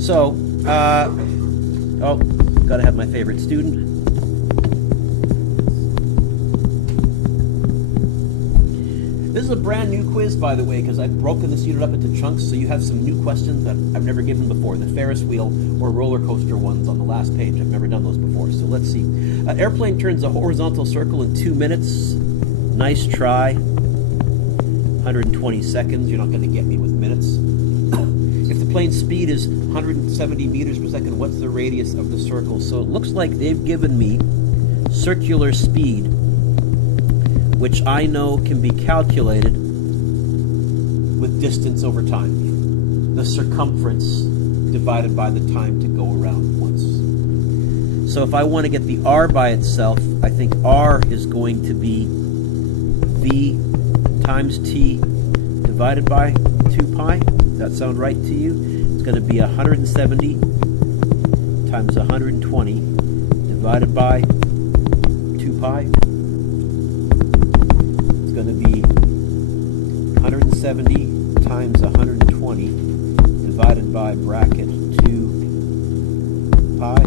So, oh, gotta have my favorite student. This is a brand new quiz, by the way, because I've broken this unit up into chunks, so you have some new questions that I've never given before. The Ferris wheel or roller coaster ones on the last page. I've never done those before, so let's see. Airplane turns a horizontal circle in 2 minutes. Nice try. 120 seconds. You're not going to get me with minutes. If the plane's speed is 170 meters per second, what's the radius of the circle? So it looks like they've given me circular speed, which I know can be calculated with distance over time. The circumference divided by the time to go around once. So if I want to get the r by itself, I think r is going to be v times t divided by 2 pi. Does that sound right to you? It's going to be 170 times 120 divided by 2 pi. It's going to be 170 times 120 divided by bracket 2 pi.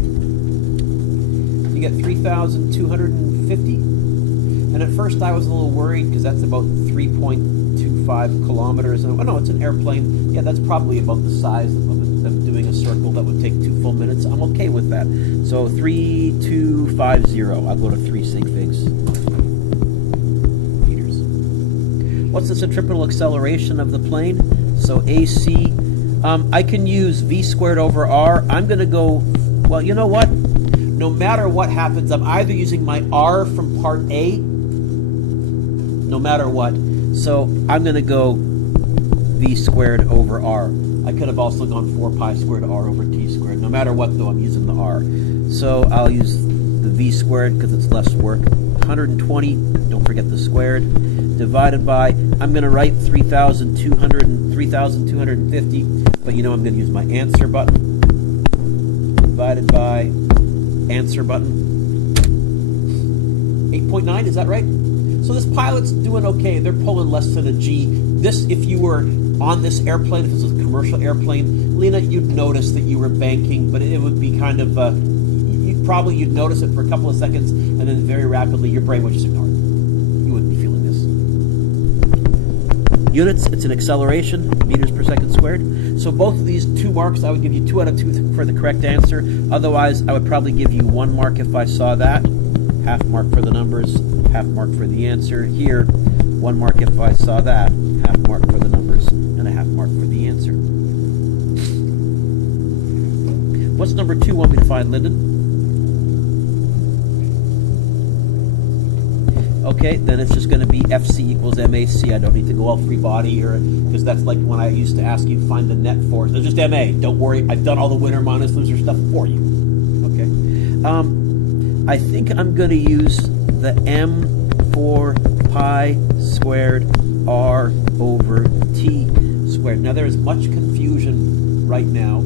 You get 3,250. And at first I was a little worried because that's about 3.25 kilometers. Oh no, it's an airplane. Yeah, that's probably about the size of doing a circle that would take 2 full minutes. I'm okay with that. So 3,250. I'll go to 3 sig figs. Meters. What's the centripetal acceleration of the plane? So AC. I can use v squared over r. I'm going to go, well, you know what? No matter what happens, I'm either using my r from part A, no matter what. So I'm going to go v squared over r. I could have also gone 4 pi squared r over t squared. No matter what, though, I'm using the r. So I'll use the v squared because it's less work. 120, don't forget the squared, divided by, I'm going to write 3,200 and 3,250, but you know I'm going to use my answer button, divided by answer button. 8.9, is that right? So this pilot's doing okay. They're pulling less than a G. This, if you were on this airplane, if this was a commercial airplane, Lena, you'd notice that you were banking, but it would be kind of, you'd notice it for a couple of seconds, and then very rapidly your brain would just ignore it. You wouldn't be feeling this. Units, it's an acceleration, meters per second squared. So both of these 2 marks, I would give you 2 out of 2 for the correct answer. Otherwise, I would probably give you 1 mark if I saw that. Half mark for the numbers, half mark for the answer. Here, 1 mark if I saw that. Half mark for the numbers, and a half mark for the answer. What's number 2 want me to find, Lyndon? Okay, then it's just going to be FC equals MAC. I don't need to go all free body here, because that's like when I used to ask you to find the net force. It's just MA. Don't worry, I've done all the winner minus loser stuff for you. Okay. I think I'm going to use the M for pi squared R over T squared. Now there is much confusion right now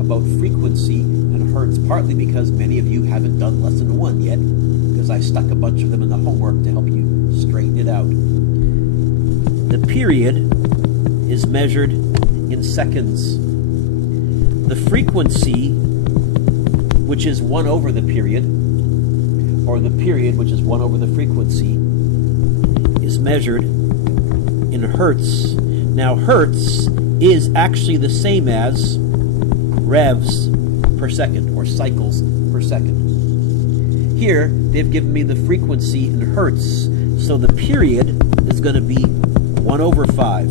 about frequency and hertz, partly because many of you haven't done lesson 1 yet, because I stuck a bunch of them in the homework to help you straighten it out. The period is measured in seconds. The frequency, which is 1 over the period, or the period, which is 1 over the frequency, is measured in hertz. Now, hertz is actually the same as revs per second, or cycles per second. Here, they've given me the frequency in hertz, so the period is going to be 1 over 5,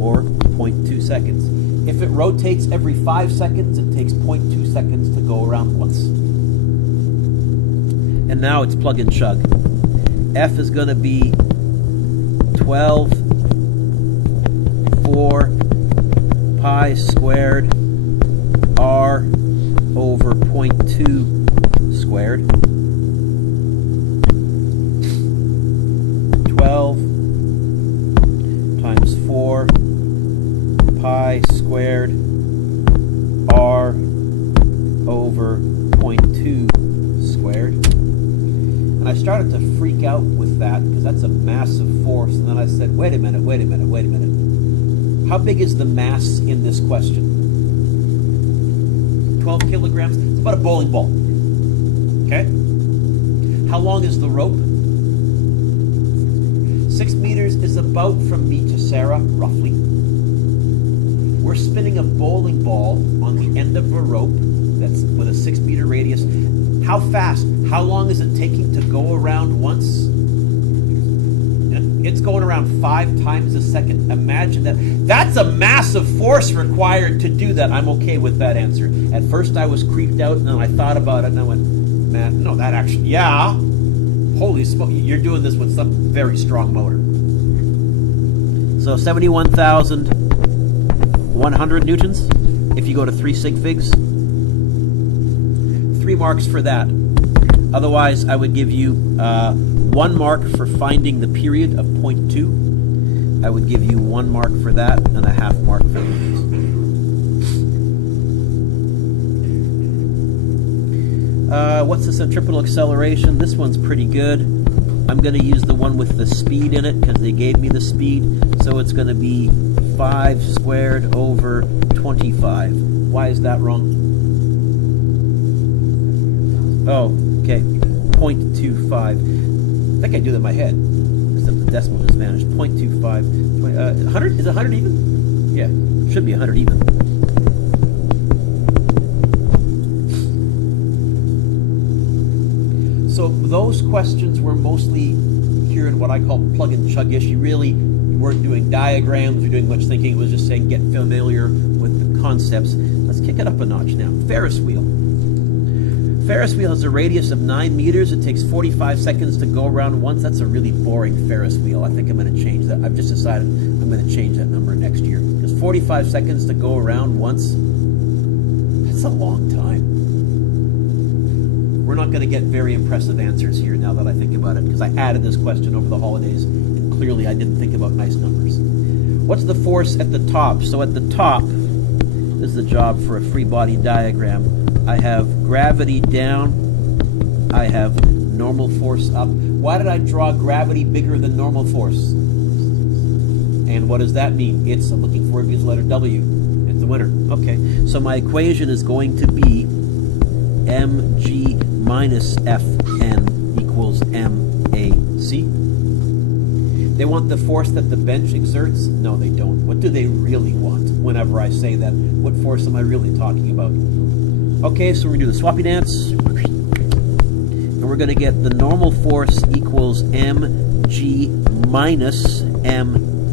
or 0.2 seconds. If it rotates every 5 seconds, it takes 0.2 seconds to go around once. And now it's plug and chug. F is going to be 12, 4 pi squared R over 0.2 squared. 12 times 4 pi squared R over 0.2 squared. And I started to freak out with that because that's a massive force. And then I said, wait a minute. How big is the mass in this question? 12 kilograms. It's about a bowling ball. Okay? How long is the rope? 6 meters is about from me to Sarah, roughly. We're spinning a bowling ball on the end of a rope that's with a 6 meter radius. How fast? How long is it taking to go around once? It's going around 5 times a second. Imagine that. That's a massive force required to do that. I'm okay with that answer. At first I was creeped out, and then I thought about it, and I went, man, no, that actually, yeah. Holy smoke, you're doing this with some very strong motor. So 71,100 newtons if you go to 3 sig figs. 3 marks for that. Otherwise, I would give you 1 mark for finding the period of 0.2. I would give you 1 mark for that and a half mark for these. What's the centripetal acceleration? This one's pretty good. I'm going to use the one with the speed in it because they gave me the speed. So it's going to be 5 squared over 25. Why is that wrong? Oh, okay. 0.25. I think I do that in my head, except the decimal just vanished. 0.25. 100? Is it 100 even? Yeah, should be 100 even. So those questions were mostly here in what I call plug and chug-ish. You really weren't doing diagrams or doing much thinking. It was just saying get familiar with the concepts. Let's kick it up a notch now. Ferris wheel. Ferris wheel has a radius of 9 meters. It takes 45 seconds to go around once. That's a really boring Ferris wheel. I think I'm going to change that. I've just decided I'm going to change that number next year. Because 45 seconds to go around once, that's a long time. We're not going to get very impressive answers here now that I think about it, because I added this question over the holidays, and clearly I didn't think about nice numbers. What's the force at the top? So at the top, this is the job for a free body diagram. I have gravity down. I have normal force up. Why did I draw gravity bigger than normal force? And what does that mean? It's, I'm looking for it, because letter W. It's the winner. Okay, so my equation is going to be mg minus Fn equals mac. They want the force that the bench exerts? No, they don't. What do they really want whenever I say that? What force am I really talking about? Okay, so we're going to do the swappy dance. And we're going to get the normal force equals mg minus mac.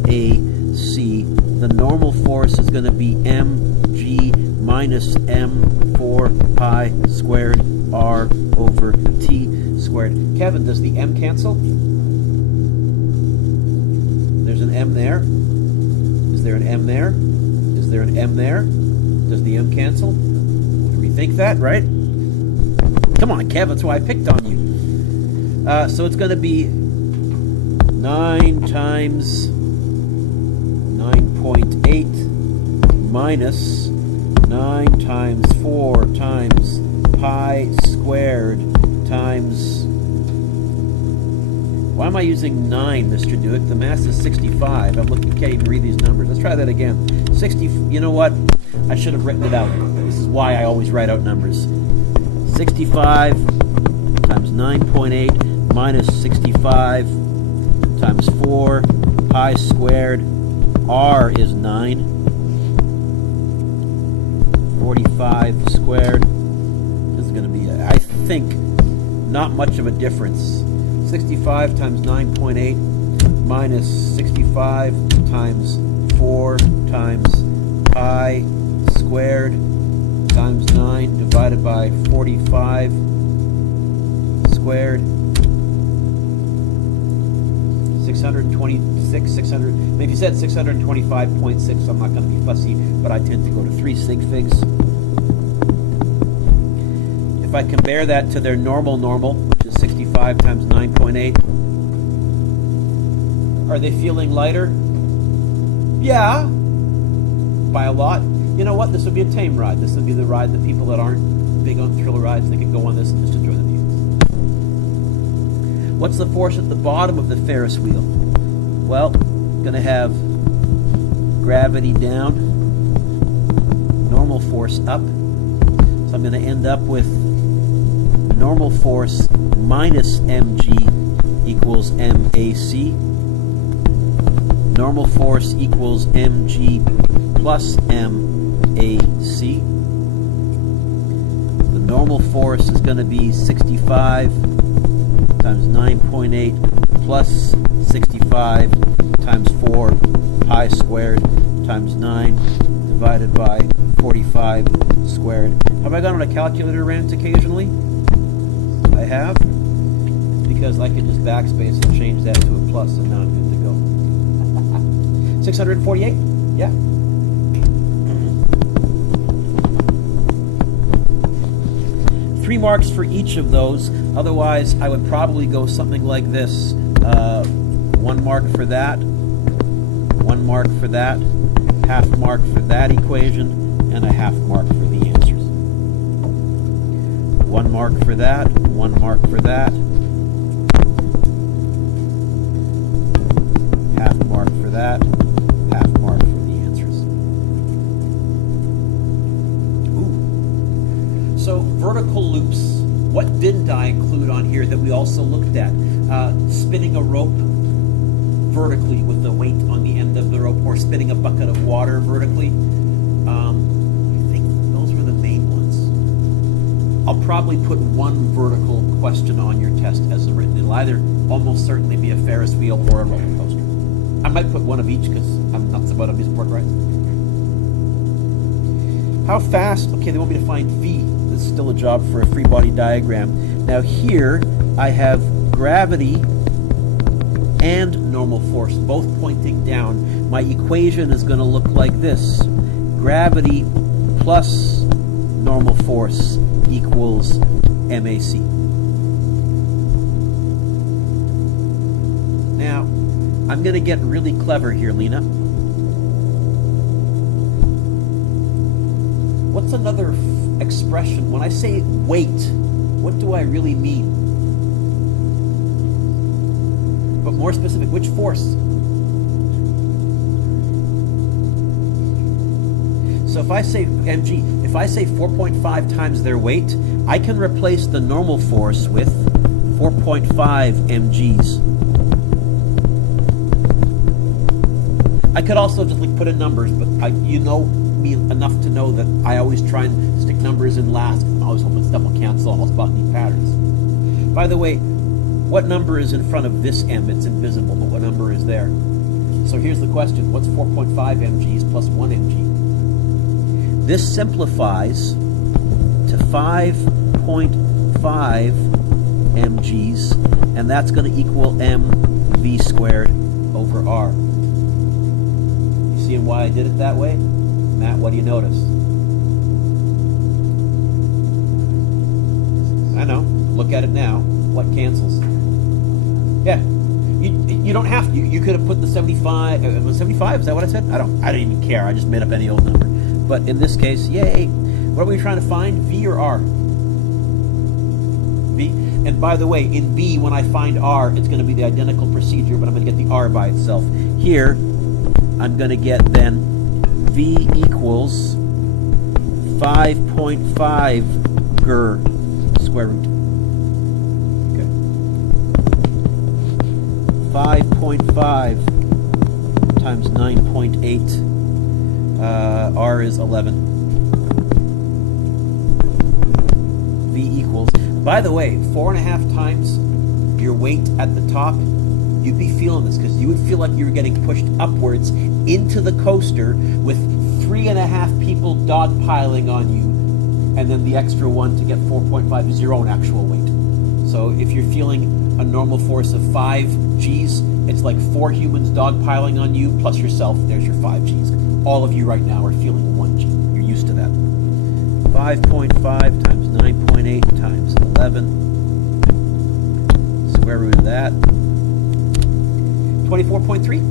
The normal force is going to be mg minus m4 pi squared r over t squared. Kevin, does the m cancel? There's an m there. Is there an m there? Is there an m there? Does the m cancel? Rethink that, right? Come on, Kev, that's why I picked on you. So it's going to be 9 times 9.8 minus 9 times 4 times pi squared times... Why am I using 9, Mr. Dewick? The mass is 65. I'm looking, can't even read these numbers. Let's try that again. 60, you know what? I should have written it out. This is why I always write out numbers. 65 times 9.8 minus 65 times 4 pi squared. R is 9. 45 squared. This is going to be, I think, not much of a difference. 65 times 9.8 minus 65 times 4 times pi squared times 9 divided by 45 squared. 626, 600. Maybe you said 625.6. I'm not going to be fussy, but I tend to go to 3 sig figs. If I compare that to their normal, which is 65 times 9.8, are they feeling lighter? Yeah, by a lot. You know what? This would be a tame ride. This would be the ride that people that aren't big on thriller rides, they could go on this and just enjoy the view. What's the force at the bottom of the Ferris wheel? Well, going to have gravity down, normal force up. So I'm going to end up with normal force minus mg equals mac. Normal force equals mg plus mac. The normal force is going to be 65 times 9.8 plus 65 times 4 pi squared times 9 divided by 45 squared. Have I gone on a calculator rant occasionally? I have. Because I can just backspace and change that to a plus, and now I'm good to go. 648? Yeah. Three marks for each of those. Otherwise, I would probably go something like this. 1 mark for that, 1 mark for that, half mark for that equation, and a half mark for the answers. 1 mark for that, 1 mark for that, half mark for that, half mark for the answers. Ooh. So vertical loops. What didn't I include on here that we also looked at? Spinning a rope vertically with the weight on the end of the rope, or spinning a bucket of water vertically. I think those were the main ones. I'll probably put one vertical question on your test as written. It'll either almost certainly be a Ferris wheel or a roller coaster. I might put one of each because I'm nuts about amusement park rides. How fast? Okay, they want me to find V. This is still a job for a free body diagram. Now here I have gravity and normal force both pointing down. My equation is going to look like this. Gravity plus normal force equals MAC. Now, I'm going to get really clever here, Lena. What's another expression? When I say weight, what do I really mean? But more specific, which force? So if I say mg, if I say 4.5 times their weight, I can replace the normal force with 4.5 mg's. I could also just put in numbers, but you know me enough to know that I always try and stick numbers in last. I'm always hoping stuff will cancel. I'll spot neat patterns. By the way, what number is in front of this m? It's invisible, but what number is there? So here's the question. What's 4.5 mg's plus 1 mg? This simplifies to 5.5 mg's, and that's going to equal mv squared over r. You see why I did it that way? Matt, what do you notice? I know. Look at it now. What cancels? Yeah. You don't have to. You could have put the 75. 75? Is that what I said? I didn't even care. I just made up any old number. But in this case, yay. What are we trying to find? V or R? V. And by the way, in V, when I find R, it's going to be the identical procedure, but I'm going to get the R by itself. Here, I'm going to get then V equals 5.5 GR square root. Okay. 5.5 times 9.8. R is 11. V equals. By the way, 4.5 times your weight at the top, you'd be feeling this because you would feel like you were getting pushed upwards into the coaster with 3.5 people dogpiling on you, and then the extra one to get 4.5 is your own actual weight. So if you're feeling a normal force of 5 G's, it's like 4 humans dogpiling on you plus yourself. There's your 5 G's. All of you right now are feeling 1 G. You're used to that. 5.5 times 9.8 times 11. Square root of that. 24.3.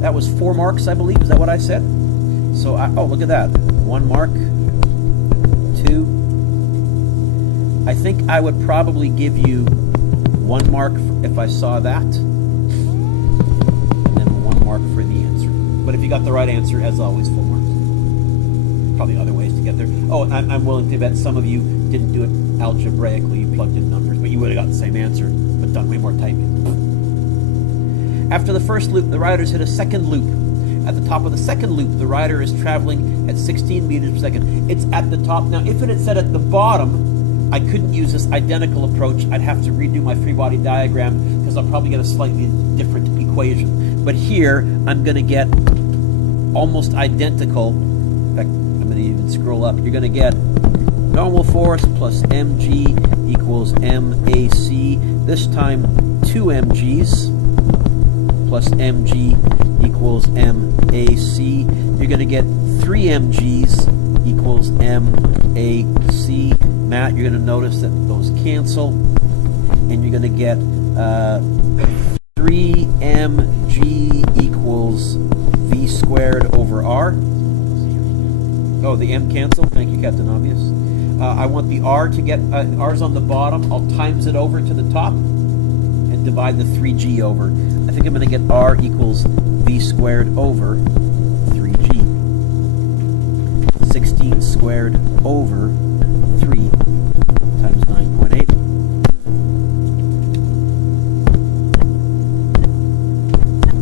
That was 4 marks, I believe. Is that what I said? So, oh, look at that. 1 mark. 2. I think I would probably give you 1 mark if I saw that. And then 1 mark for the answer. got the right answer, as always, full marks. Probably other ways to get there. Oh, I'm willing to bet some of you didn't do it algebraically, you plugged in numbers, but you would have got the same answer, but done way more typing. After the first loop, the riders hit a second loop. At the top of the second loop, the rider is traveling at 16 meters per second. It's at the top. Now, if it had said at the bottom, I couldn't use this identical approach. I'd have to redo my free body diagram because I'll probably get a slightly different equation. But here, I'm going to get almost identical. In fact, I'm going to even scroll up. You're going to get normal force plus mg equals mac. This time, 2 mg's plus mg equals mac. You're going to get 3 mg's equals mac. Matt, you're going to notice that those cancel, and you're going to get 3mg equals v squared over r. Oh, the m cancel. Thank you, Captain Obvious. I want the r to get, r's on the bottom. I'll times it over to the top and divide the 3g over. I think I'm going to get r equals v squared over 3g. 16 squared over 3 times 9.8.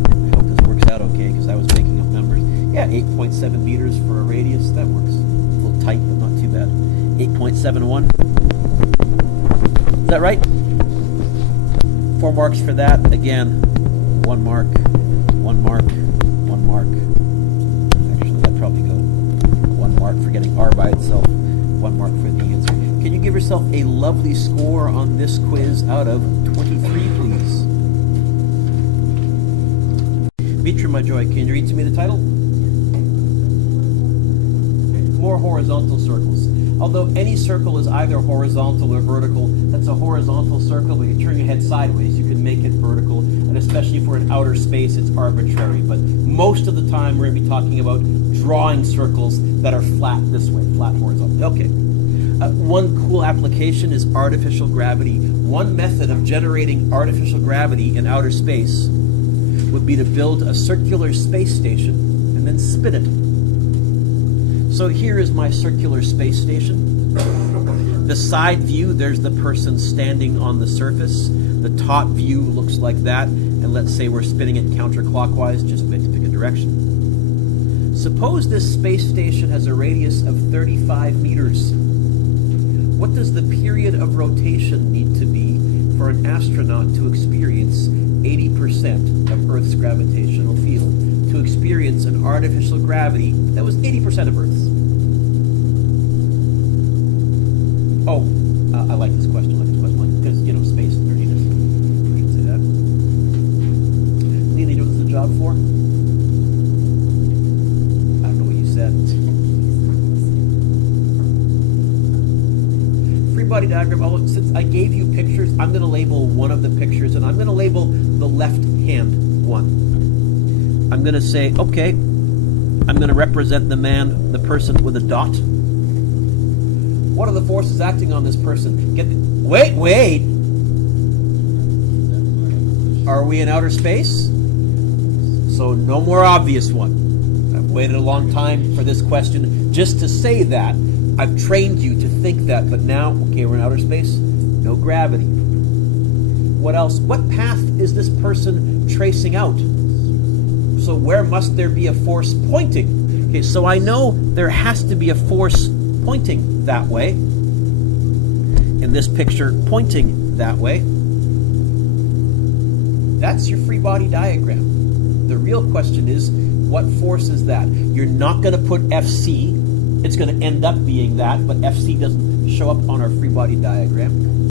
I hope this works out okay because I was making up numbers. Yeah, 8.7 meters for a radius. That works. A little tight, but not too bad. 8.71. Is that right? 4 marks for that. Again, 1 mark, 1 mark, 1 mark. Actually, I'd probably go 1 mark for getting r by itself, 1 mark for the answer. Can you give yourself a lovely score on this quiz out of 23, please? Mitra, my joy, can you read to me the title? More horizontal circles. Although any circle is either horizontal or vertical, that's a horizontal circle, but you turn your head sideways, you can make it vertical, and especially for an outer space, it's arbitrary. But most of the time, we're going to be talking about drawing circles that are flat this way, flat horizontal. Okay. One cool application is artificial gravity. One method of generating artificial gravity in outer space would be to build a circular space station and then spin it. So here is my circular space station. The side view, there's the person standing on the surface. The top view looks like that. And let's say we're spinning it counterclockwise, just to pick a direction. Suppose this space station has a radius of 35 meters. What does the period of rotation need to be for an astronaut to experience 80% of Earth's gravitational field? To experience an artificial gravity that was 80% of Earth's. Oh, I like this question. Because, you know, space nerdiness. I should say that. Lena, you know what this is a job for? I don't know what you said. Free body diagram. Oh, since I gave you pictures, I'm going to label one of the pictures, and I'm going to label the left hand one. I'm going to say, okay, I'm going to represent the person with a dot. What are the forces acting on this person? Wait! Are we in outer space? So no more obvious one. I've waited a long time for this question just to say that. I've trained you to think that, but now, okay, we're in outer space. No gravity. What else? What path is this person tracing out? So where must there be a force pointing? Okay, so I know there has to be a force pointing that way. In this picture, pointing that way. That's your free body diagram. The real question is, what force is that? You're not going to put FC. It's going to end up being that, but FC doesn't show up on our free body diagram.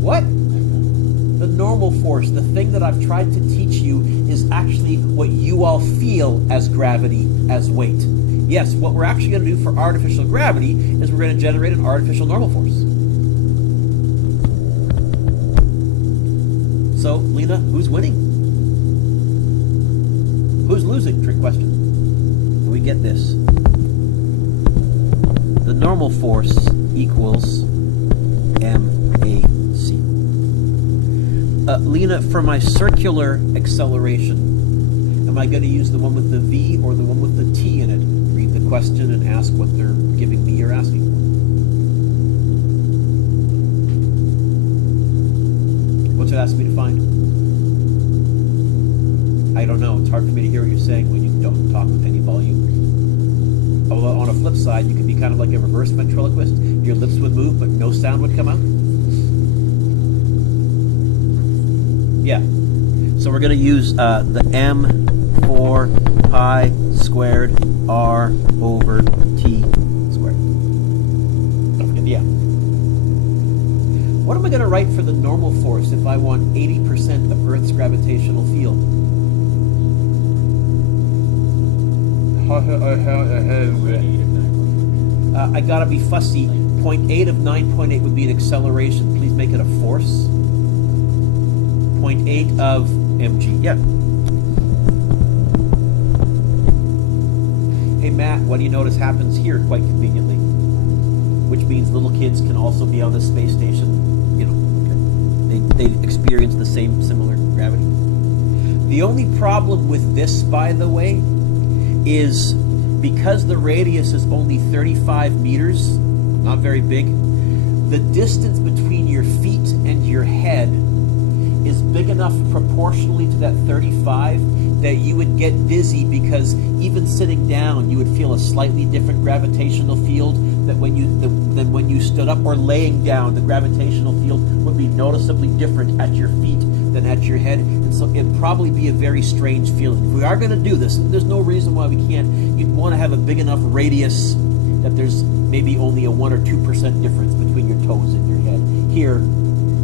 What? The normal force, the thing that I've tried to teach you, is actually what you all feel as gravity, as weight. Yes, what we're actually going to do for artificial gravity is we're going to generate an artificial normal force. So, Lena, who's winning? Who's losing? Trick question. And we get this. The normal force equals MAC. Lena, for my circular acceleration, Am I going to use the one with the V or the one with the T in it? Read the question and ask what they're giving me or asking for. What's it asking me to find? I don't know. It's hard for me to hear what you're saying when you don't talk with any volume. Although on a flip side, you could be kind of like a reverse ventriloquist. Your lips would move, but no sound would come out. Yeah. So we're going to use the M4 pi squared R over T squared. Yeah. What am I going to write for the normal force if I want 80% of Earth's gravitational field? I got to be fussy. 0.8 of 9.8 would be an acceleration. Please make it a force. 0.8 of mg. Yeah. Hey Matt, what do you notice happens here quite conveniently? Which means little kids can also be on the space station. You know, okay. They experience the same similar gravity. The only problem with this, by the way, is because the radius is only 35 meters, not very big, the distance between your feet and your head is big enough proportionally to that 35 that you would get dizzy, because even sitting down you would feel a slightly different gravitational field than when you stood up, or laying down the gravitational field would be noticeably different at your feet than at your head, and so it'd probably be a very strange feeling. If we are going to do this, there's no reason why we can't. You'd want to have a big enough radius that there's maybe only a 1 or 2% difference between your toes and your head. Here,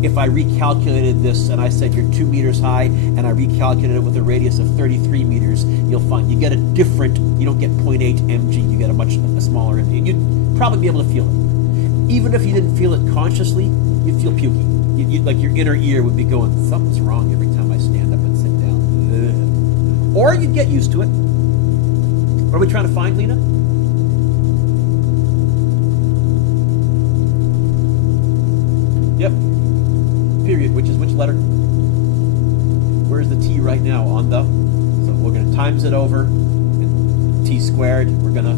if I recalculated this and I said you're 2 meters high and I recalculated it with a radius of 33 meters, you'll find you get a different, you don't get 0.8 mg, you get a smaller mg. And you'd probably be able to feel it. Even if you didn't feel it consciously, you'd feel pukey. You'd like your inner ear would be going, something's wrong every time I stand up and sit down. Ugh. Or you'd get used to it. What are we trying to find, Lena? Yep. Period, which is which letter? Where's the T right now? On the, so we're going to times it over, and T squared, we're going to,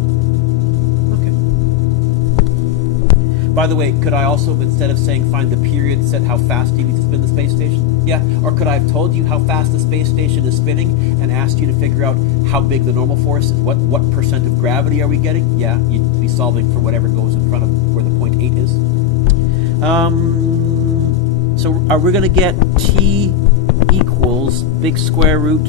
okay. By the way, could I also, instead of saying find the period, set how fast you need to spin the space station? Yeah, or could I have told you how fast the space station is spinning and asked you to figure out how big the normal force is? What percent of gravity are we getting? Yeah, you'd be solving for whatever goes in front of where the 0.8 is. So are we going to get T equals big square root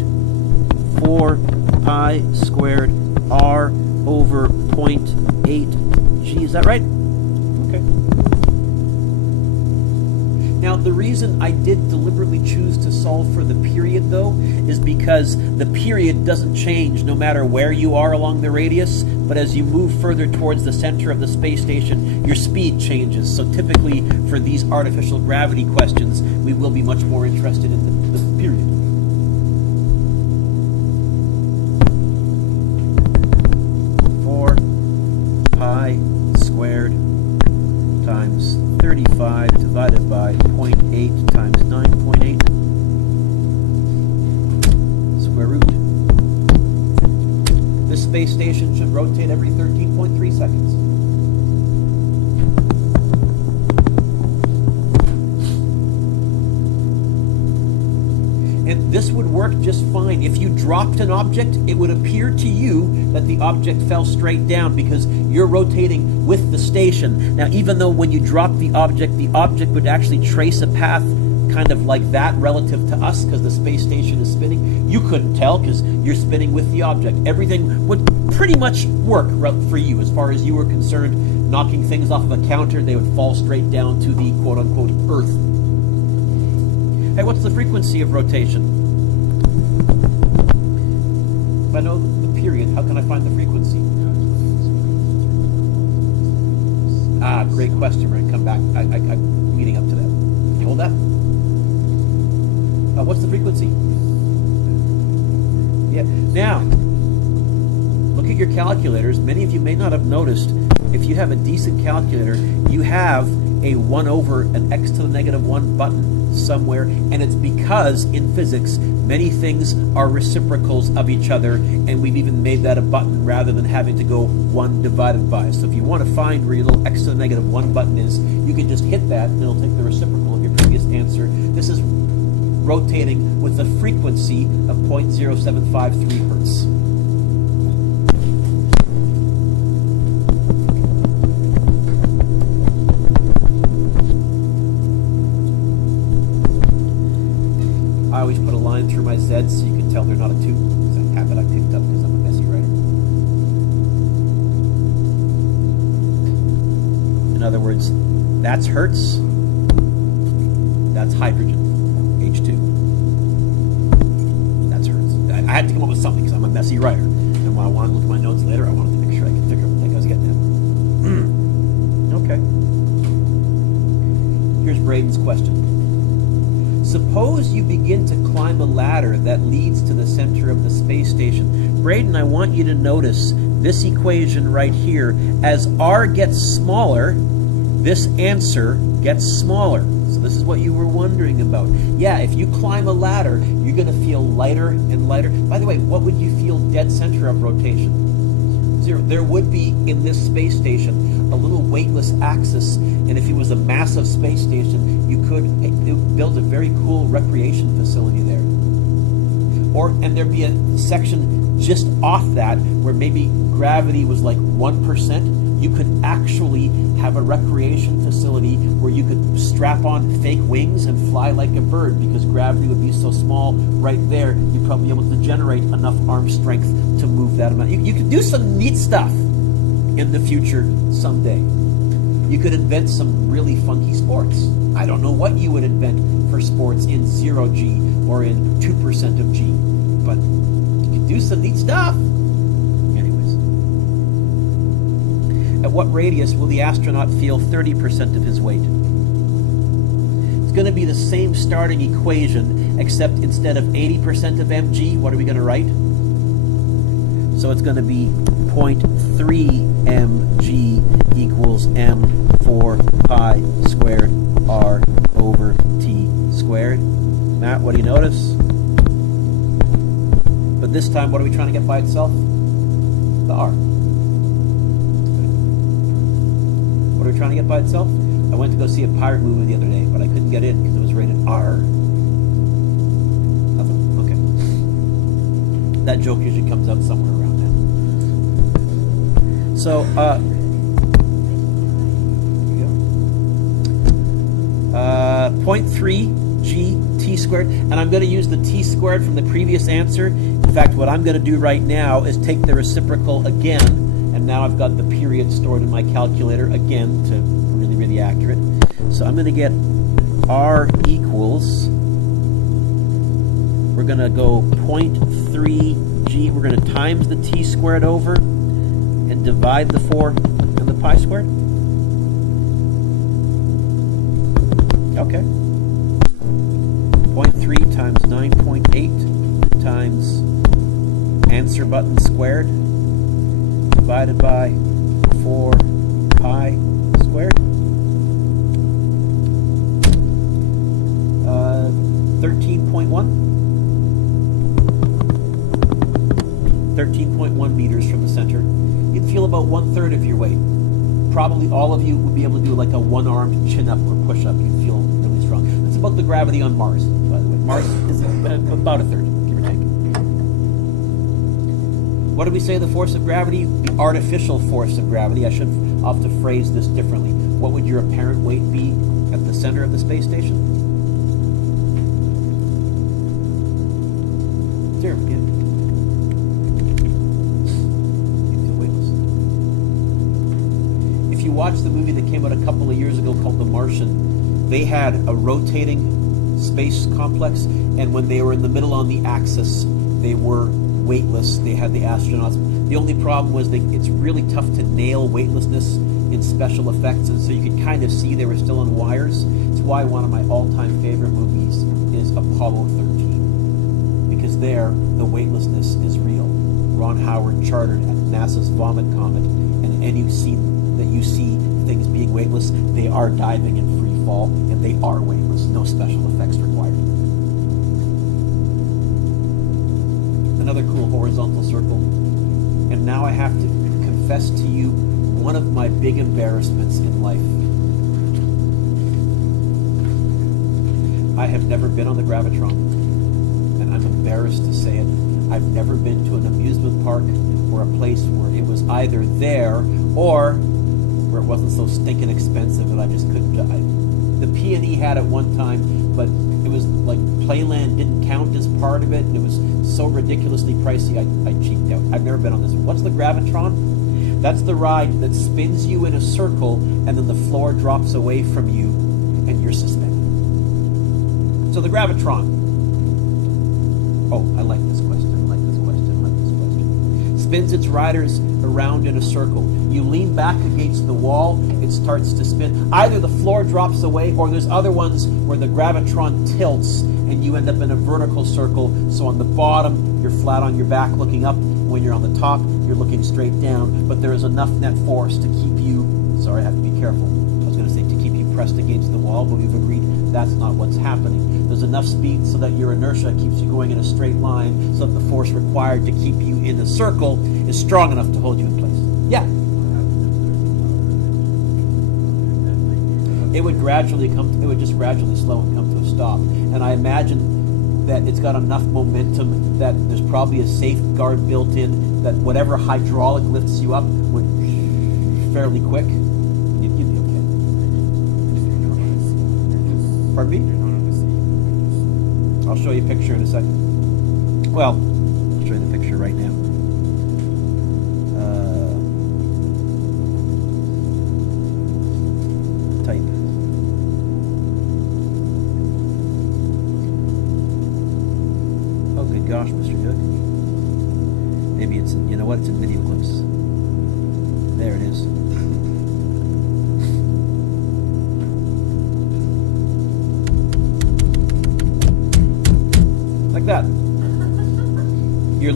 4 pi squared R over 0.8 G? Is that right? Okay. Now, the reason I did deliberately choose to solve for the period, though, is because the period doesn't change no matter where you are along the radius, but as you move further towards the center of the space station, your speed changes. So typically, for these artificial gravity questions, we will be much more interested in the period. Squared times 35 divided by 0.8 times 9.8 square root. This space station should rotate every 13.3 seconds. And this would work just fine. If you dropped an object, it would appear to you that the object fell straight down because you're rotating with the station. Now, even though when you drop the object would actually trace a path kind of like that relative to us because the space station is spinning, you couldn't tell because you're spinning with the object. Everything would pretty much work for you as far as you were concerned. Knocking things off of a counter, they would fall straight down to the quote-unquote Earth. Hey, what's the frequency of rotation? If I know the period, how can I find the frequency? Ah, great question. We're going to come back. I'm leading up to that. Can you hold that? What's the frequency? Yeah. Now, look at your calculators. Many of you may not have noticed, if you have a decent calculator, you have a 1 over an x to the negative 1 button somewhere, and it's because in physics many things are reciprocals of each other, and we've even made that a button rather than having to go 1 divided by. So if you want to find where your little x to the negative 1 button is, you can just hit that and it'll take the reciprocal of your previous answer. This is rotating with a frequency of 0.0753 hertz. I always put a line through my Z's so you can tell they're not a 2. It's a habit I picked up because I'm a messy writer. In other words, that's hertz, that's hydrogen, H2. That's hertz. I had to come up with something because I'm a messy writer. And when I wanted to look at my notes later, I wanted to make sure I could figure out what the heck I was getting at. Okay. Here's Braden's question. Suppose you begin to climb a ladder that leads to the center of the space station. Braden, I want you to notice this equation right here. As r gets smaller, this answer gets smaller. So this is what you were wondering about. Yeah, if you climb a ladder, you're going to feel lighter and lighter. By the way, what would you feel dead center of rotation? 0. There would be in this space station a little weightless axis, and if it was a massive space station, you could build a very cool recreation facility there. And there'd be a section just off that where maybe gravity was like 1%. You could actually have a recreation facility where you could strap on fake wings and fly like a bird because gravity would be so small right there. You'd probably be able to generate enough arm strength to move that amount. You could do some neat stuff in the future someday. You could invent some really funky sports. I don't know what you would invent for sports in 0G or in 2% of G, but you could do some neat stuff. Anyways. At what radius will the astronaut feel 30% of his weight? It's going to be the same starting equation, except instead of 80% of mg, what are we going to write? So it's going to be 0.3 mg equals m 4 pi squared r over t squared. Matt, what do you notice? But this time, what are we trying to get by itself? The r. What are we trying to get by itself? I went to go see a pirate movie the other day, but I couldn't get in because it was rated R. Nothing? Okay. That joke usually comes out somewhere around now. So, here you go. 0.3 g t squared, and I'm going to use the t squared from the previous answer. In fact, what I'm going to do right now is take the reciprocal again, and now I've got the period stored in my calculator again to really accurate. So I'm going to get r equals, we're going to go 0.3 g, we're going to times the t squared over and divide the 4 and the pi squared. Okay. 0.3 times 9.8 times answer button squared divided by 4 pi squared. 13.1 meters from the center. You'd feel about 1/3 of your weight. Probably all of you would be able to do like a one-armed chin-up or push-up. You'd feel really strong. That's about the gravity on Mars, by the way. Mars is about 1/3, give or take. What did we say the force of gravity? The artificial force of gravity. I'll have to phrase this differently. What would your apparent weight be at the center of the space station? 0. Yeah. If you watch the movie that came out a couple of years ago called The Martian, they had a rotating space complex, and when they were in the middle on the axis, they were weightless. They had the astronauts. The only problem was it's really tough to nail weightlessness in special effects, and so you could kind of see they were still on wires. It's why one of my all-time favorite movies is Apollo 13, because there the weightlessness is real. Ron Howard chartered at NASA's Vomit Comet, and you see things being weightless, they are diving in free fall, and they are weightless, no special effects required. Another cool horizontal circle. And now I have to confess to you one of my big embarrassments in life. I have never been on the Gravitron, and I'm embarrassed to say it. I've never been to an amusement park or a place where it was either there or where it wasn't so stinking expensive that I just couldn't. The P&E had it one time, but it was like Playland didn't count as part of it, and it was so ridiculously pricey, I cheaped out. I've never been on this one. What's the Gravitron? That's the ride that spins you in a circle, and then the floor drops away from you, and you're suspended. So the Gravitron. Oh, I like this question. Spins its riders around in a circle. You lean back against the wall, it starts to spin. Either the floor drops away, or there's other ones where the Gravitron tilts and you end up in a vertical circle. So on the bottom, you're flat on your back looking up. When you're on the top, you're looking straight down. But there is enough net force to keep you, sorry, I have to be careful. I was going to say to keep you pressed against the wall, but we've agreed that's not what's happening. There's enough speed so that your inertia keeps you going in a straight line, so that the force required to keep you in the circle is strong enough to hold you in place. Yeah. It would just gradually slow and come to a stop. And I imagine that it's got enough momentum that there's probably a safeguard built in that whatever hydraulic lifts you up would fairly quick. You'd be okay. Pardon me? I'll show you a picture in a second. Well, I'll show you the picture right now. Type. Oh, good gosh, Mr. Good. Maybe it's, you know what, it's in video clips. There it is. Like that. You're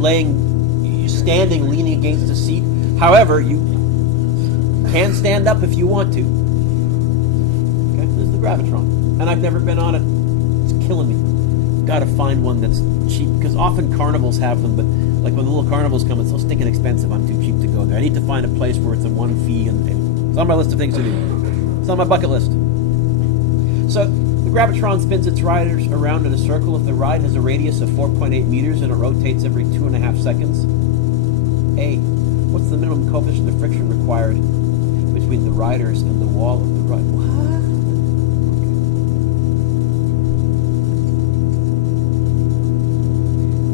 standing, leaning against a seat. However, you can stand up if you want to. Okay, this is the Gravitron. And I've never been on it. It's killing me. Got to find one that's cheap, because often carnivals have them, but like when the little carnivals come, it's so stinking expensive, I'm too cheap to go there. I need to find a place where it's a one fee, and it's on my list of things to do. It's on my bucket list. So, the Gravitron spins its riders around in a circle. If the ride has a radius of 4.8 meters and it rotates every 2.5 seconds. A. What's the minimum coefficient of friction required between the riders and the wall of the ride? What?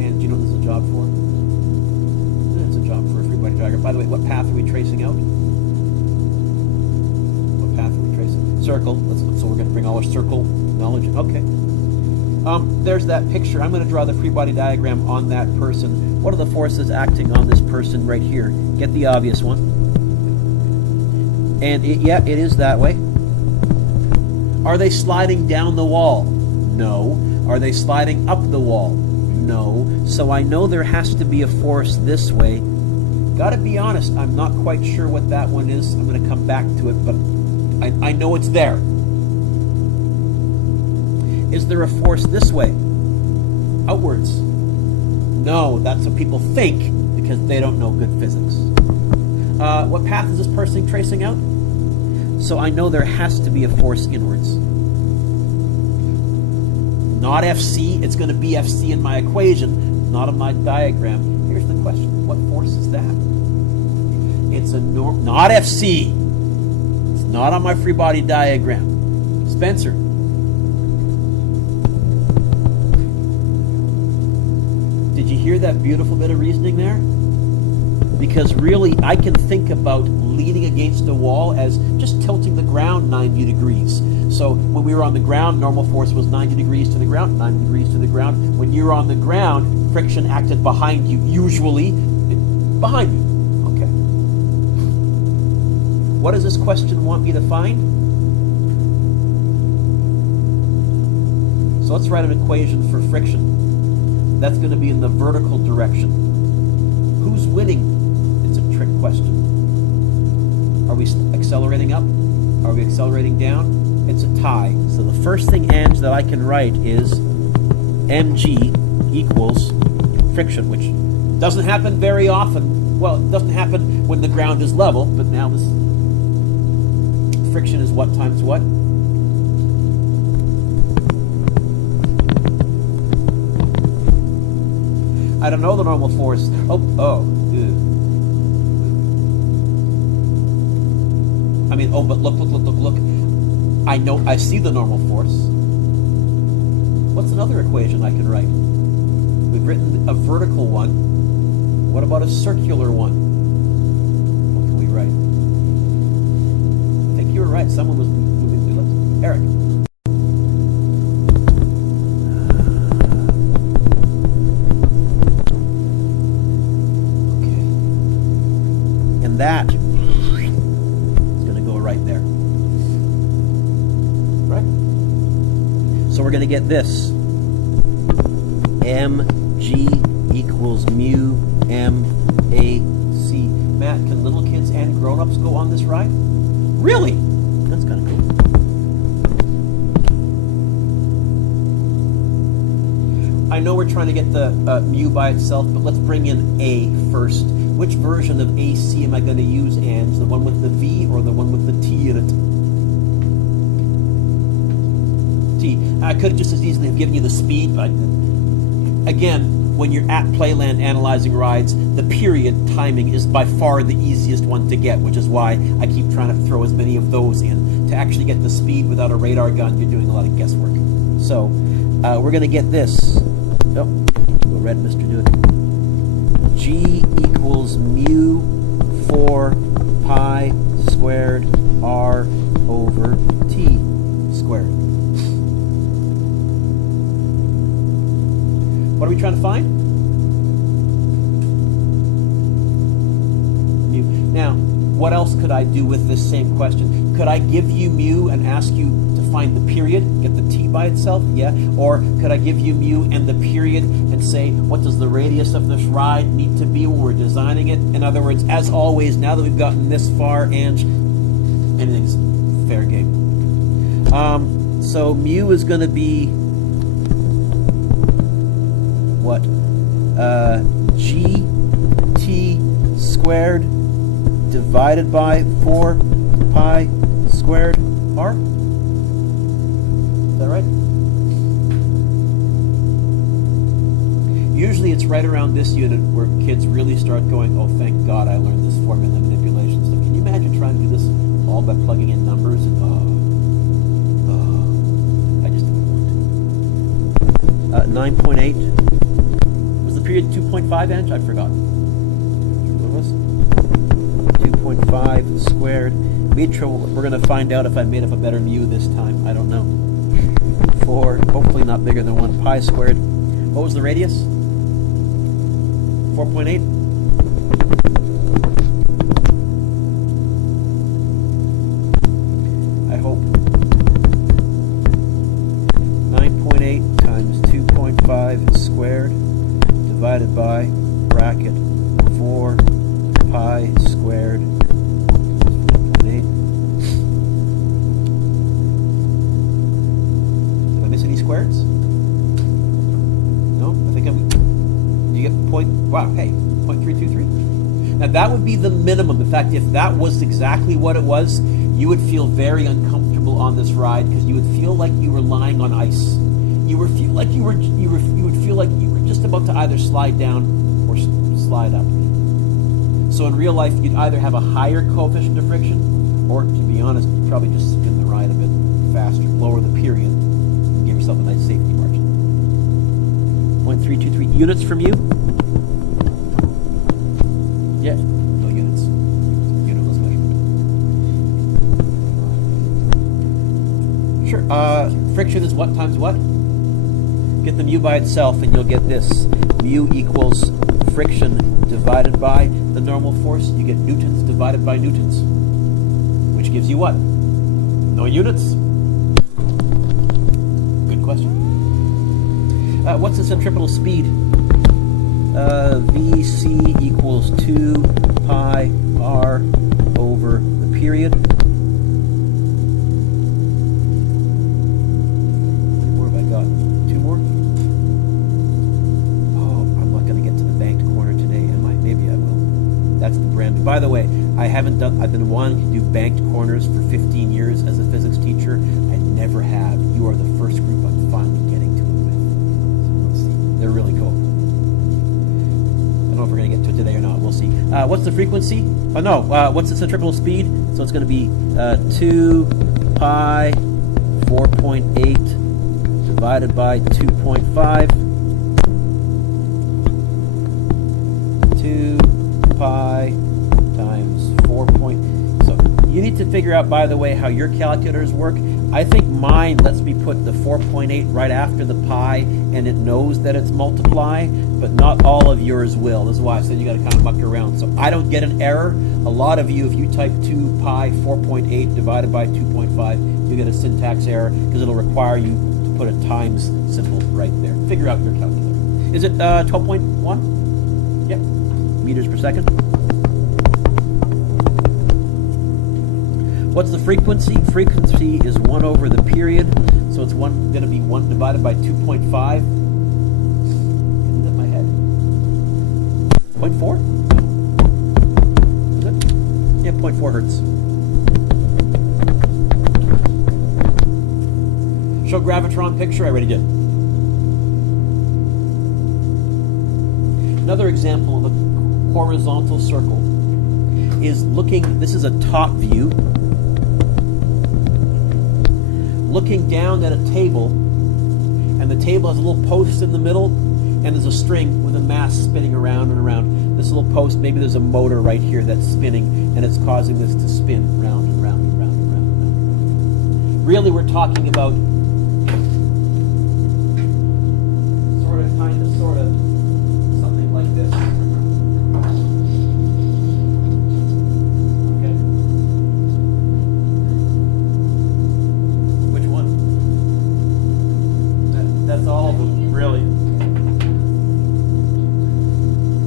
Okay. And do you know what this is a job for? It's a job for a free body diagram. By the way, what path are we tracing out? What path are we tracing? Circle. So we're going to bring all our circle knowledge. Okay. There's that picture. I'm going to draw the free body diagram on that person. What are the forces acting on this person right here? Get the obvious one. And it is that way. Are they sliding down the wall? No. Are they sliding up the wall? No. So I know there has to be a force this way. Gotta be honest, I'm not quite sure what that one is. I'm going to come back to it, but I know it's there. Is there a force this way? Outwards? No, that's what people think because they don't know good physics. What path is this person tracing out? So I know there has to be a force inwards. Not FC, it's going to be FC in my equation, not on my diagram. Here's the question, what force is that? It's not FC. It's not on my free body diagram. Spencer. Did you hear that beautiful bit of reasoning there? Because really, I can think about leaning against a wall as just tilting the ground 90 degrees. So when we were on the ground, normal force was 90 degrees to the ground, 90 degrees to the ground. When you're on the ground, friction acted behind you, usually behind you. Okay. What does this question want me to find? So let's write an equation for friction. That's going to be in the vertical direction. Who's winning? It's a trick question. Are we accelerating up? Are we accelerating down? it's a tie. So the first thing, Ange, that I can write is mg equals friction, which doesn't happen very often. Well, it doesn't happen when the ground is level, but now this friction is what times what? I don't know the normal force. Ew. I mean, but look. I know, I see the normal force. What's another equation I can write? We've written a vertical one. What about a circular one? What can we write? I think you were right. Someone was moving the ellipse. Eric. Okay. And that is going to go right there. Right? So we're going to get this. mg equals mu m-a-c. Matt, can little kids and grown-ups go on this ride? Really? That's kind of cool. I know we're trying to get the mu by itself, but let's bring in a first. Which version of AC am I going to use, Ange? The one with the V or the one with the T in it? T. I could have just as easily have given you the speed, but again, when you're at Playland analyzing rides, the period timing is by far the easiest one to get, which is why I keep trying to throw as many of those in. To actually get the speed without a radar gun, you're doing a lot of guesswork. So, we're going to get this. Oh, go red, Mr. Do It. G equals mu 4 pi squared r over t squared. What are we trying to find? Mu. Now, what else could I do with this same question? Could I give you mu and ask you to find the period, get the t by itself? Yeah. Or could I give you mu and the period and say, what does the radius of this ride need to be when we're designing it? In other words, as always, now that we've gotten this far, Ange, anything's fair game. So mu is going to be what? GT squared divided by 4 pi squared r? Is that right? Usually it's right around this unit where kids really start going, oh, thank God I learned this formula manipulation stuff. Can you imagine trying to do this all by plugging in numbers? And, I just didn't want to. 9.8. Was the period 2.5 inch? I forgot. What was it? 2.5 squared. Metro, we're going to find out if I made up a better mu this time. I don't know. 4, hopefully not bigger than 1 pi squared. What was the radius? 4.8? I hope. 9.8 times 2.5 squared divided by bracket 4 pi squared. 4.8. Did I miss any squares? No? I think you get point, wow, hey, 0.323. Now that would be the minimum. In fact, if that was exactly what it was, you would feel very uncomfortable on this ride because you would feel like you were lying on ice. You would feel like you were just about to either slide down or slide up. So in real life, you'd either have a higher coefficient of friction, or to be honest, you'd probably just spin the ride a bit faster, lower the period, and give yourself a nice safety margin. 0.323 units from you? Yeah, no units. Unitless measurement. Sure. Friction is what times what? Get the mu by itself and you'll get this. Mu equals friction divided by the normal force. You get newtons divided by newtons, which gives you what? No units? Good question. What's the centripetal speed? VC equals 2 pi r over the period. That's the brand. By the way, I've been wanting to do banked corners for 15 years as a physics teacher. I never have. You are the first group I'm finally getting to it with. So we'll see. They're really cool. I don't know if we're going to get to it today or not. We'll see. What's the frequency? Oh, no. What's the centripetal speed? So it's going to be 2 pi 4.8 divided by 2.5. 2 pi times 4 So you need to figure out, by the way, how your calculators work. I think mine lets me put the 4.8 right after the pi, and it knows that it's multiply, but not all of yours will. This is why I said you got to kind of muck around. So I don't get an error. A lot of you, if you type 2 pi 4.8 divided by 2.5, you get a syntax error because it'll require you to put a times symbol right there. Figure out your calculator. Is it 12.1? Yep. Meters per second. What's the frequency? Frequency is 1 over the period, so it's going to be 1 divided by 2.5. Isn't that my head? 0.4? Is it? Yeah, 0.4 hertz. Show Gravitron picture. I already did. Another example of a horizontal circle is looking. This is a top view. Looking down at a table, and the table has a little post in the middle, and there's a string with a mass spinning around and around. This little post, maybe there's a motor right here that's spinning, and it's causing this to spin round and round and round and round and round. Really, we're talking about sort of, something like this. Okay. Which one? That's all of them, really.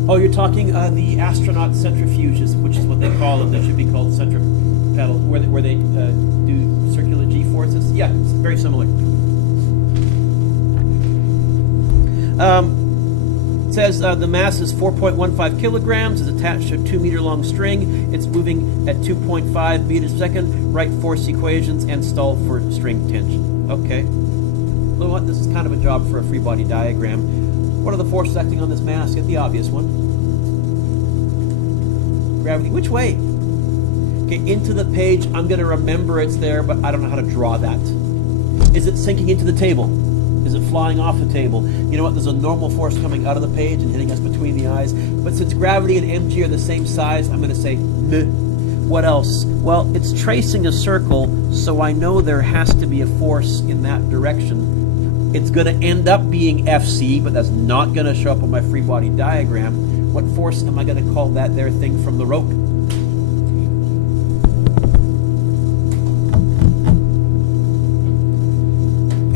Oh, you're talking the astronaut centrifuges, which is what they call them. They should be called centripetal, where they do circular G-forces. Yeah, it's very similar. It says the mass is 4.15 kilograms, is attached to a 2-meter-long string. It's moving at 2.5 meters per second. Write force equations and solve for string tension. Okay. You know what? This is kind of a job for a free body diagram. What are the forces acting on this mass? Get the obvious one. Gravity. Which way? Okay, into the page. I'm going to remember it's there, but I don't know how to draw that. Is it sinking into the table? Is it flying off the table? You know what? There's a normal force coming out of the page and hitting us between the eyes. But since gravity and mg are the same size, I'm going to say meh. What else? Well, it's tracing a circle, so I know there has to be a force in that direction. It's going to end up being Fc, but that's not going to show up on my free body diagram. What force am I going to call that there thing from the rope?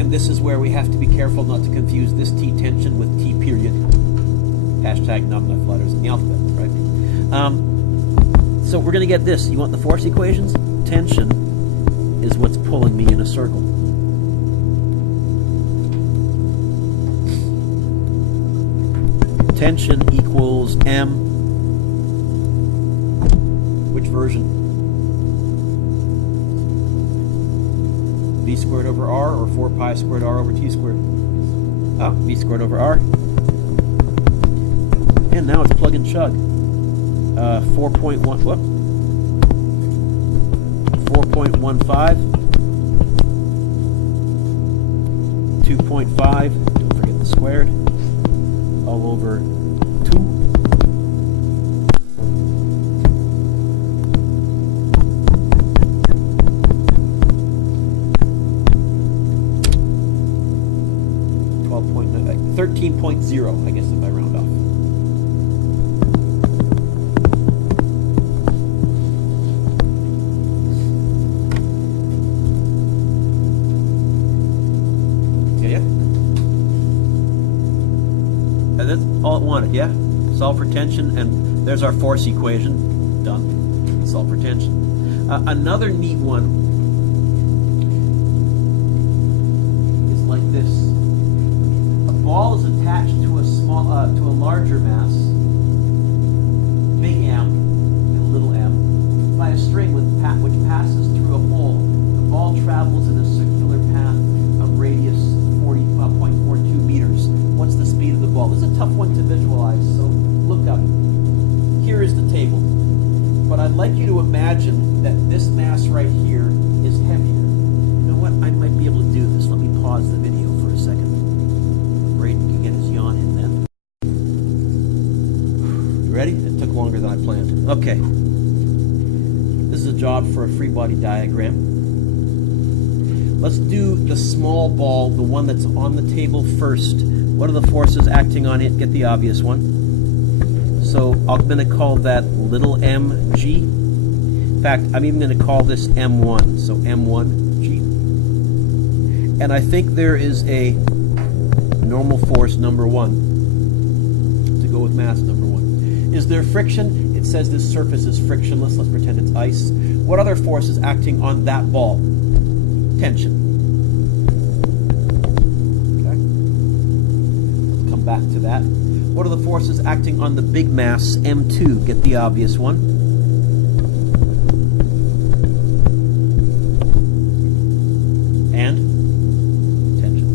This is where we have to be careful not to confuse this T tension with T period. Hashtag not enough letters in the alphabet, right? So we're going to get this. You want the force equations? Tension is what's pulling me in a circle. Tension equals M. Which version? V squared over R, or 4 pi squared R over T squared? V squared over R. And now it's plug and chug. 4.1, what? 4.15. 2.5, don't forget the squared. All over 2. .0, I guess, if I round off. Yeah. And that's all it wanted, yeah? Solve for tension, and there's our force equation. Done. Solve for tension. Another neat one is like this. Ball is attached to a larger mass, big M, like you to imagine that this mass right here is heavier. You know what? I might be able to do this. Let me pause the video for a second. Braden can get his yawn in then. You ready? It took longer than I planned. Okay. This is a job for a free body diagram. Let's do the small ball, the one that's on the table first. What are the forces acting on it? Get the obvious one. So I'm going to call that little mg. In fact, I'm even going to call this m1. So m1g. And I think there is a normal force number 1 to go with mass number 1. Is there friction? It says this surface is frictionless. Let's pretend it's ice. What other force is acting on that ball? Tension. Okay. Let's come back to that. What are the forces acting on the big mass, M2? Get the obvious one. And? Tension.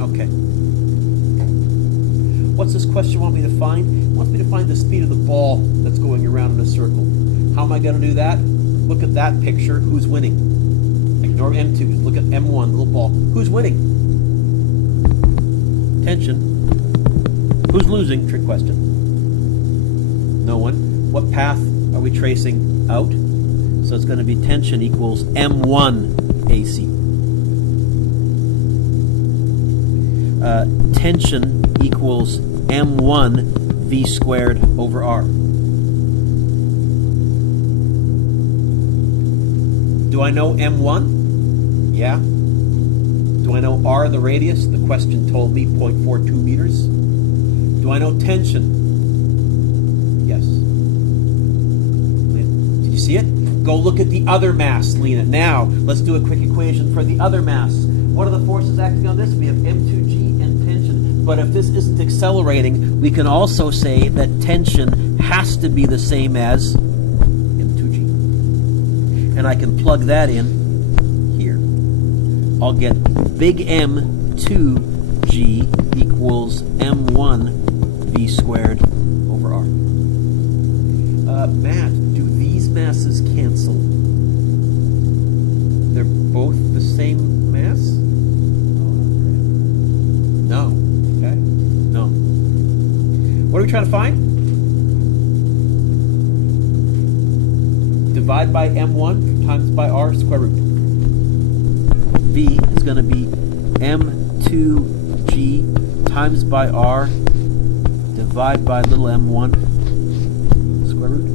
Okay. What's this question want me to find? It wants me to find the speed of the ball that's going around in a circle. How am I going to do that? Look at that picture. Who's winning? Ignore M2. Look at M1, little ball. Who's winning? Tension. Who's losing? Trick question. No one. What path are we tracing out? So it's going to be tension equals M1 AC. Tension equals M1 V squared over R. Do I know M1? Yeah. Do I know R, the radius? The question told me 0.42 meters. Do I know tension? Yes. Did you see it? Go look at the other mass, Lena. Now, let's do a quick equation for the other mass. What are the forces acting on this? We have M2G and tension. But if this isn't accelerating, we can also say that tension has to be the same as M2G. And I can plug that in here. I'll get big M2G equals M1 V squared over R. Matt, do these masses cancel? They're both the same mass? No. Okay. No. What are we trying to find? Divide by M1 times by R square root. V is going to be M2G times by R divide by little m1 square root.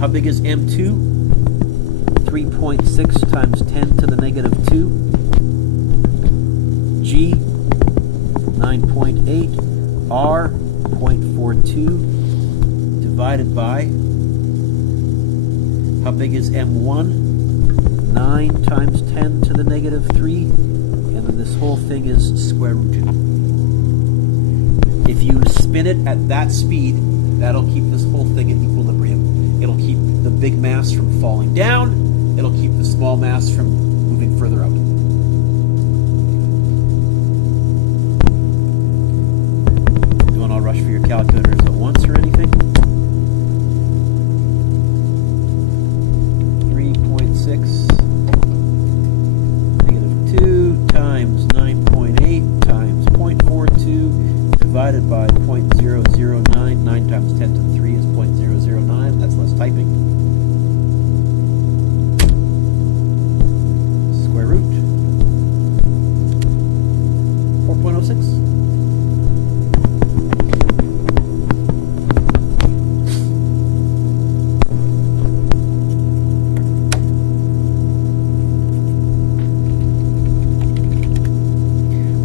How big is M2? 3.6 times 10 to the negative 2. G, 9.8. R, 0.42 divided by, how big is M1? 9 times 10 to the negative 3, and then this whole thing is square root. If you spin it at that speed, that'll keep this whole thing in equilibrium. It'll keep the big mass from falling down, it'll keep the small mass from moving further out. You want to rush for your calculators at once or anything? 3.6 times 9.8 times 0.42 divided by 0.009. 9 times 10 to the 3 is 0.009. That's less typing. Square root 4.06.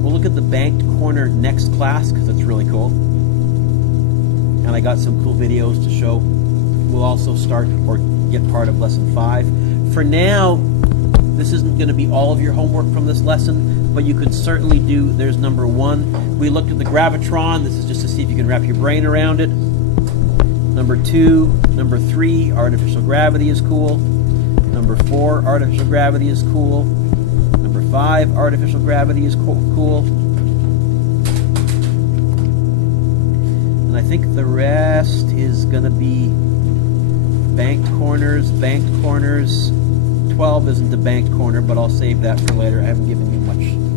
Look at the banked corner next class because it's really cool. And I got some cool videos to show. We'll also start or get part of lesson 5. For now, this isn't going to be all of your homework from this lesson, but you can certainly do, there's number 1. We looked at the Gravitron. This is just to see if you can wrap your brain around it. Number 2, number 3, artificial gravity is cool. Number 4, artificial gravity is cool. 5, artificial gravity is cool. And I think the rest is going to be banked corners, 12 isn't a banked corner, but I'll save that for later. I haven't given you much